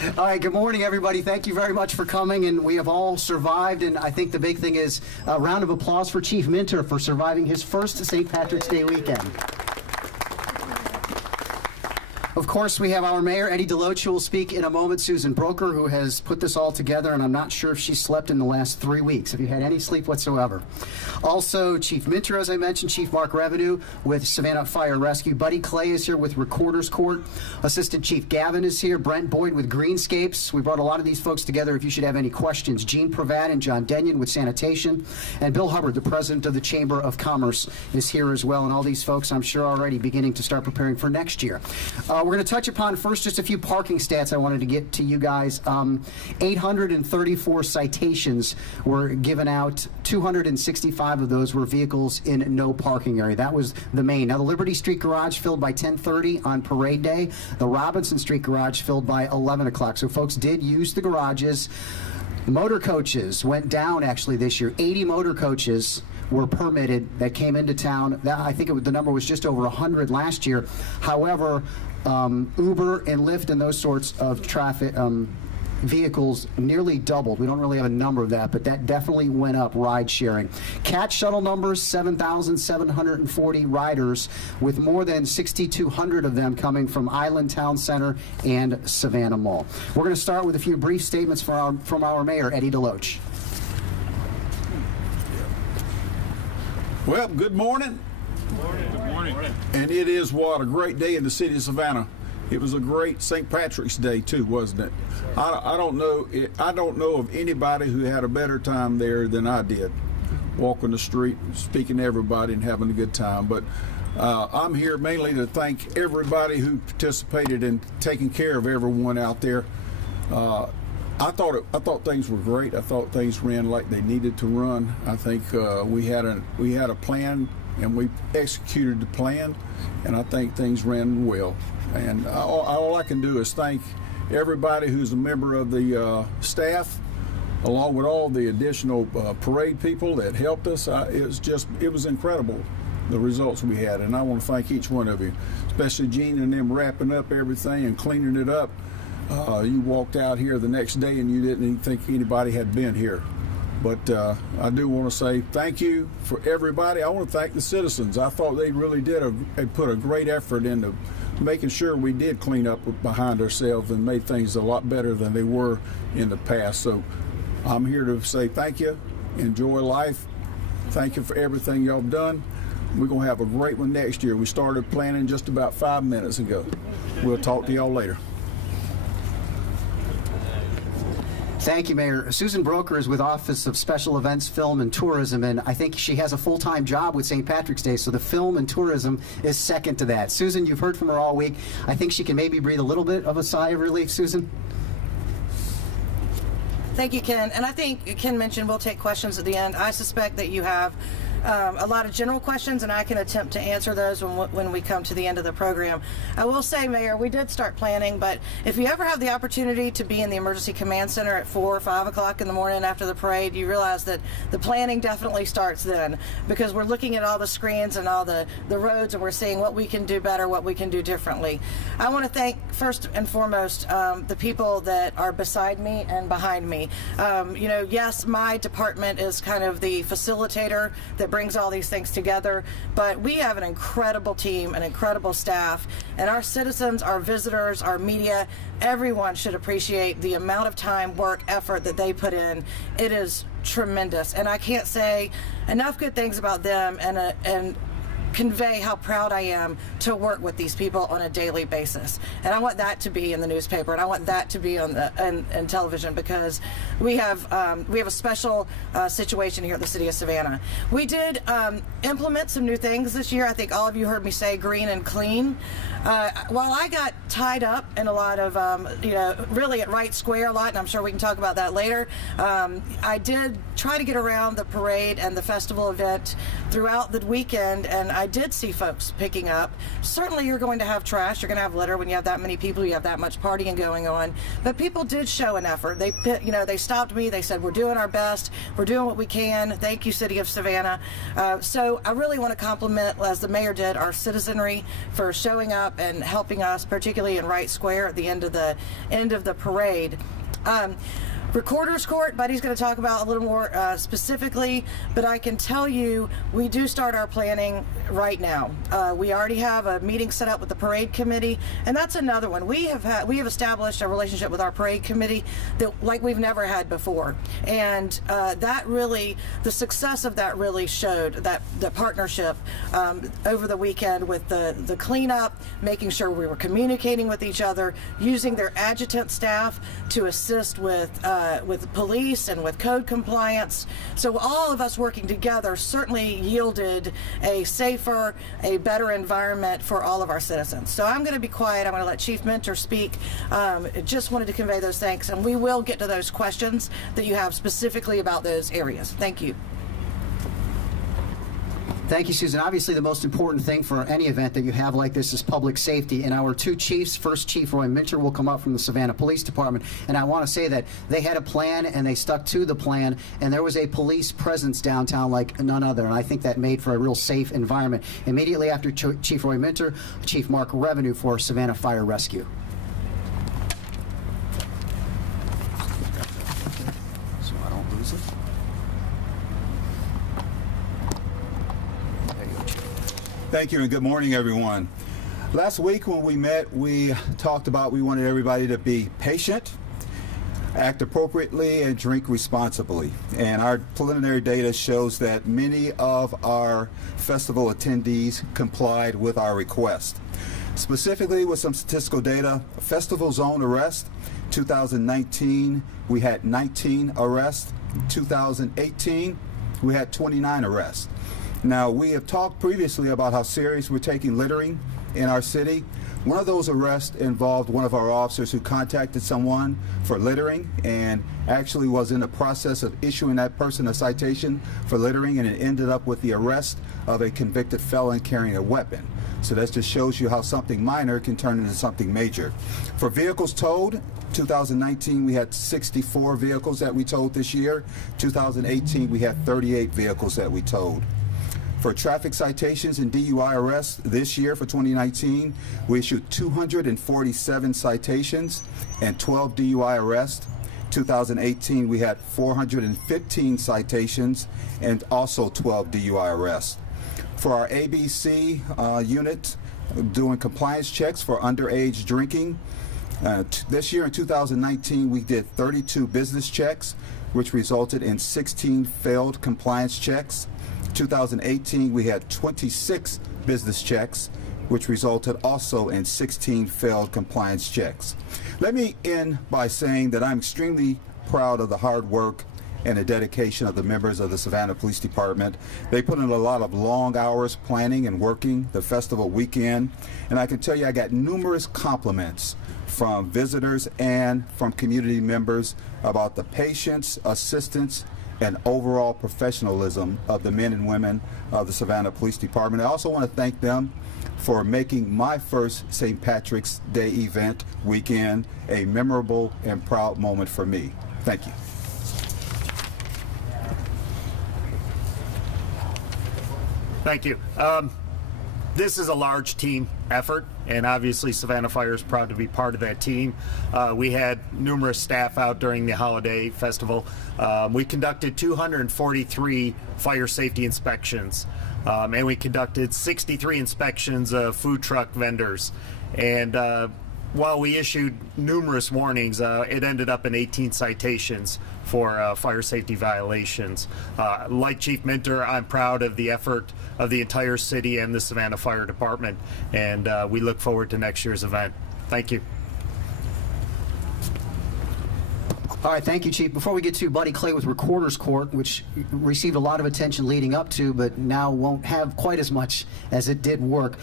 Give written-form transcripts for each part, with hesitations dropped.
All right, good morning, everybody. Thank you very much for coming, and we have all survived, and I think the big thing is a round of applause for Chief Minter for surviving his first St. Patrick's Day weekend. Of course, we have our mayor, Eddie DeLoach, who will speak in a moment. Susan Broker, who has put this all together, and I'm not sure if she slept in the last 3 weeks, if you had any sleep whatsoever. Also, Chief Minter, as I mentioned, Chief Mark Revenue with Savannah Fire and Rescue. Buddy Clay is here with Recorder's Court. Assistant Chief Gavin is here. Brent Boyd with Greenscapes. We brought a lot of these folks together if you should have any questions. Gene Pravat and John Denyon with Sanitation. And Bill Hubbard, the president of the Chamber of Commerce, is here as well. And all these folks, I'm sure, are already beginning to start preparing for next year. We're going to touch upon first just a few parking stats I wanted to get to you guys. 834 citations were given out. 265 of those were vehicles in no parking area. That was the main. Now, the Liberty Street Garage filled by 10:30 on Parade Day. The Robinson Street Garage filled by 11 o'clock. So folks did use the garages. Motor coaches went down actually this year. 80 motor coaches were permitted that came into town. I think the number was just over 100 last year. However, Uber and Lyft and those sorts of traffic vehicles nearly doubled. We don't really have a number of that, but that definitely went up, ride sharing. Cat shuttle numbers, 7,740 riders, with more than 6,200 of them coming from Island Town Center and Savannah Mall. We're going to start with a few brief statements from our mayor, Eddie DeLoach. Well, good morning. Good morning. And it is what a great day in the city of Savannah. It was a great St. Patrick's Day too, wasn't it? I don't know of anybody who had a better time there than I did, walking the street, speaking to everybody, and having a good time. But I'm here mainly to thank everybody who participated in taking care of everyone out there. I thought things were great. I thought things ran like they needed to run. I think we had a plan, and we executed the plan, and I think things ran well. And all I can do is thank everybody who's a member of the staff, along with all the additional parade people that helped us. It was incredible, the results we had, and I want to thank each one of you, especially Gene and them wrapping up everything and cleaning it up. You walked out here the next day and you didn't even think anybody had been here. But I do want to say thank you for everybody. I want to thank the citizens. I thought they really they put a great effort into making sure we did clean up behind ourselves and made things a lot better than they were in the past. So I'm here to say thank you. Enjoy life. Thank you for everything y'all have done. We're going to have a great one next year. We started planning just about 5 minutes ago. We'll talk to y'all later. Thank you, Mayor. Susan Broker is with Office of Special Events, Film, and Tourism, and I think she has a full-time job with St. Patrick's Day, so the film and tourism is second to that. Susan, you've heard from her all week. I think she can maybe breathe a little bit of a sigh of relief, Susan? Thank you, Ken. And I think Ken mentioned we'll take questions at the end. I suspect that you have a lot of general questions, and I can attempt to answer those when we come to the end of the program. I will say, Mayor, we did start planning, but if you ever have the opportunity to be in the Emergency Command Center at 4 or 5 o'clock in the morning after the parade, you realize that the planning definitely starts then, because we're looking at all the screens and all the roads, and we're seeing what we can do better, what we can do differently. I want to thank, first and foremost, the people that are beside me and behind me. Yes, my department is kind of the facilitator that brings all these things together, but we have an incredible team, an incredible staff, and our citizens, our visitors, our media, everyone should appreciate the amount of time, work, effort that they put in. It is tremendous, and I can't say enough good things about them and convey how proud I am to work with these people on a daily basis. And I want that to be in the newspaper, and I want that to be on in television, because we have a special situation here at the city of Savannah. We did implement some new things this year. I think all of you heard me say green and clean. While I got tied up in a lot of, really at Wright Square a lot, and I'm sure we can talk about that later, I did try to get around the parade and the festival event throughout the weekend, and I did see folks picking up. Certainly you're going to have trash, you're going to have litter when you have that many people, you have that much partying going on, but people did show an effort. They stopped me, they said, we're doing our best, we're doing what we can. Thank you, City of Savannah. So I really want to compliment, as the mayor did, our citizenry for showing up and helping us, particularly in Wright Square at the end of the parade. Recorder's Court, Buddy's going to talk about a little more specifically, but I can tell you we do start our planning right now. We already have a meeting set up with the parade committee, and that's another one. We have established a relationship with our parade committee that like we've never had before, and the success of that really showed that the partnership over the weekend with the cleanup, making sure we were communicating with each other, using their adjutant staff to assist with police and with code compliance. So all of us working together certainly yielded a safer, a better environment for all of our citizens. So I'm going to be quiet. I'm going to let Chief Minter speak. Just wanted to convey those thanks, and we will get to those questions that you have specifically about those areas. Thank you. Thank you, Susan. Obviously, the most important thing for any event that you have like this is public safety. And our two chiefs, first Chief Roy Minter will come up from the Savannah Police Department. And I want to say that they had a plan and they stuck to the plan. And there was a police presence downtown like none other. And I think that made for a real safe environment. Immediately after Chief Roy Minter, Chief Mark Revenue for Savannah Fire Rescue. So I don't lose it. Thank you and good morning, everyone. Last week when we met, we talked about we wanted everybody to be patient, act appropriately, and drink responsibly. And our preliminary data shows that many of our festival attendees complied with our request. Specifically with some statistical data, festival zone arrest, 2019, we had 19 arrests. 2018, we had 29 arrests. Now, we have talked previously about how serious we're taking littering in our city. One of those arrests involved one of our officers who contacted someone for littering and actually was in the process of issuing that person a citation for littering, and it ended up with the arrest of a convicted felon carrying a weapon. So that just shows you how something minor can turn into something major. For vehicles towed, 2019 we had 64 vehicles that we towed this year. 2018 we had 38 vehicles that we towed. For traffic citations and DUI arrests this year for 2019, we issued 247 citations and 12 DUI arrests. 2018, we had 415 citations and also 12 DUI arrests. For our ABC unit, doing compliance checks for underage drinking, this year in 2019, we did 32 business checks, which resulted in 16 failed compliance checks. 2018, we had 26 business checks, which resulted also in 16 failed compliance checks. Let me end by saying that I'm extremely proud of the hard work and the dedication of the members of the Savannah Police Department. They put in a lot of long hours planning and working the festival weekend, and I can tell you I got numerous compliments from visitors and from community members about the patience, assistance, and overall professionalism of the men and women of the Savannah Police Department. I also want to thank them for making my first St. Patrick's Day event weekend a memorable and proud moment for me. Thank you. Thank you. This is a large team effort, and obviously Savannah Fire is proud to be part of that team. We had numerous staff out during the holiday festival. We conducted 243 fire safety inspections, and we conducted 63 inspections of food truck vendors. And while we issued numerous warnings, it ended up in 18 citations for fire safety violations. Like Chief Minter, I'm proud of the effort of the entire city and the Savannah Fire Department, and we look forward to next year's event. Thank you. All right, thank you, Chief. Before we get to Buddy Clay with Recorder's Court, which received a lot of attention leading up to, but now won't have quite as much as it did work.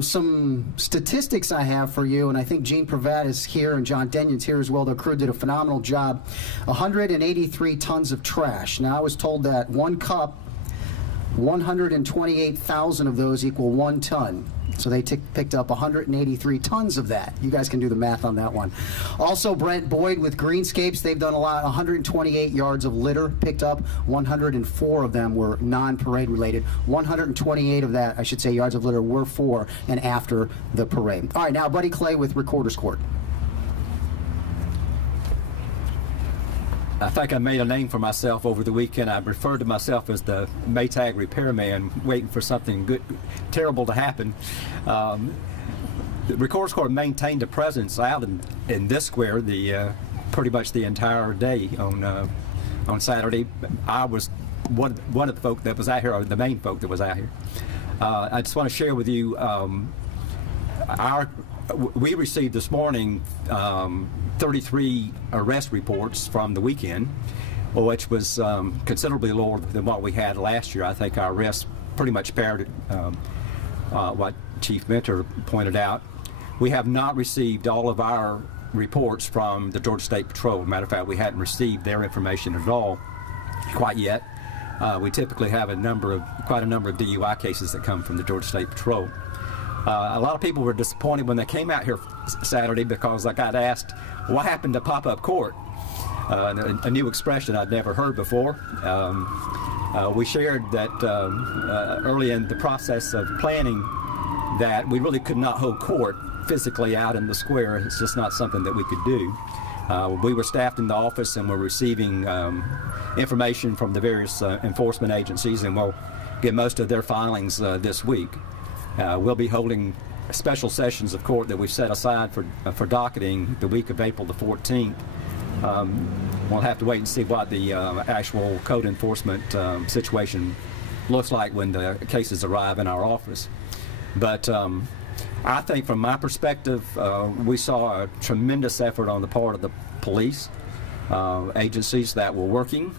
Some statistics I have for you, and I think Gene Pravat is here and John Denyon's here as well. The crew did a phenomenal job. 183 tons of trash. Now, I was told that one cup 128,000 of those equal 1 ton. So they picked up 183 tons of that. You guys can do the math on that one. Also, Brent Boyd with Greenscapes, they've done a lot. 128 yards of litter picked up. 104 of them were non-parade related. 128 of that, I should say, yards of litter were for and after the parade. All right, now Buddy Clay with Recorder's Court. I think I made a name for myself over the weekend. I referred to myself as the Maytag repairman, waiting for something good, terrible to happen. The Recorder's Court maintained a presence out in this square pretty much the entire day on Saturday. I was one of the folk that was out here, or the main folk that was out here. I just want to share with you we received this morning 33 arrest reports from the weekend, which was considerably lower than what we had last year. I think our arrests pretty much parroted what Chief Mentor pointed out. We have not received all of our reports from the Georgia State Patrol. Matter of fact, we hadn't received their information at all quite yet. We typically have quite a number of DUI cases that come from the Georgia State Patrol. A lot of people were disappointed when they came out here Saturday because I got asked, what happened to pop-up court? A new expression I'd never heard before. We shared that early in the process of planning that we really could not hold court physically out in the square. It's just not something that we could do. We were staffed in the office and were receiving information from the various enforcement agencies, and we'll get most of their filings this week. We'll be holding special sessions of court that we've set aside for docketing the week of April the 14th. We'll have to wait and see what the actual code enforcement situation looks like when the cases arrive in our office. But I think from my perspective, we saw a tremendous effort on the part of the police agencies that were working.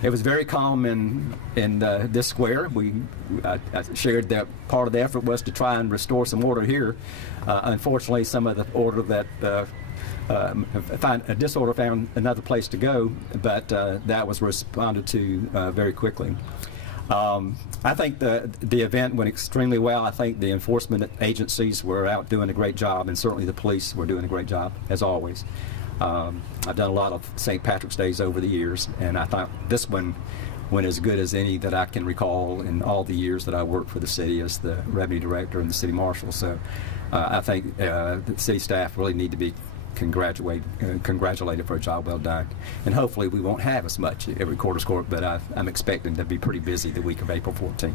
It was very calm in this square. I shared that part of the effort was to try and restore some order here. Unfortunately, some of the order that disorder found another place to go, but that was responded to very quickly. I think the event went extremely well. I think the enforcement agencies were out doing a great job, and certainly the police were doing a great job, as always. I've done a lot of St. Patrick's Days over the years, and I thought this one went as good as any that I can recall in all the years that I worked for the city as the revenue director and the city marshal. So I think the city staff really need to be congratulated for a job well done. And hopefully we won't have as much at Recorder's Court, but I'm expecting to be pretty busy the week of April 14th.